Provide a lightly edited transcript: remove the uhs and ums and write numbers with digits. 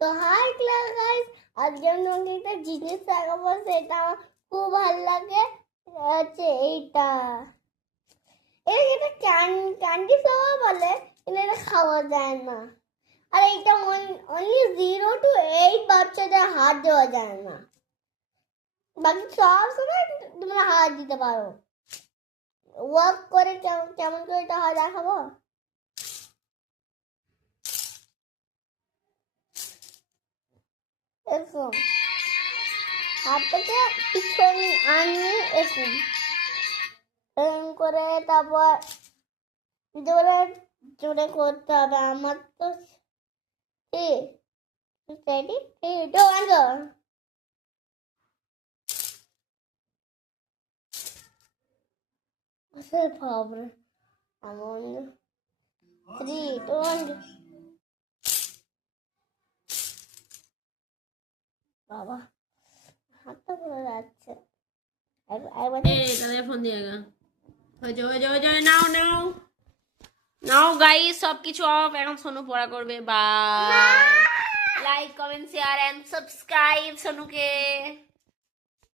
তো high class guys, আজকে আমি তোমাকে একটা জিনিস দেখাবো, সেটা আমার খুব ভালো লাগে। হচ্ছে এইটা এটা ক্যান্ডি ফ্লাওয়ার বলে, কিন্তু এটা খাওয়া যায় না। আর এইটা অনলি 0 to 8 বাচ্চাদের হাত দেওয়া যায় না, বাকি সব সময় তোমরা হাত দিতে পারো। ওয়ার্ক করে কেমন করে এটা হয় দেখাবো। এরকম হাতটাকে পিছনে আনিয়ে এরকম এরকম করে, তারপর জোরে জোরে করতে হবে। আমার তো রেডি, বাবরে আমার 3 2 বাবা হাতটা পুরো যাচ্ছে। তাহলে ফোন দিয়েগা হয়ে যায় নাও নাও নাও গাইস, সবকিছু অফ। এখন সোনু পড়া করবে। Bye. Like comment share and subscribe সোনুকে।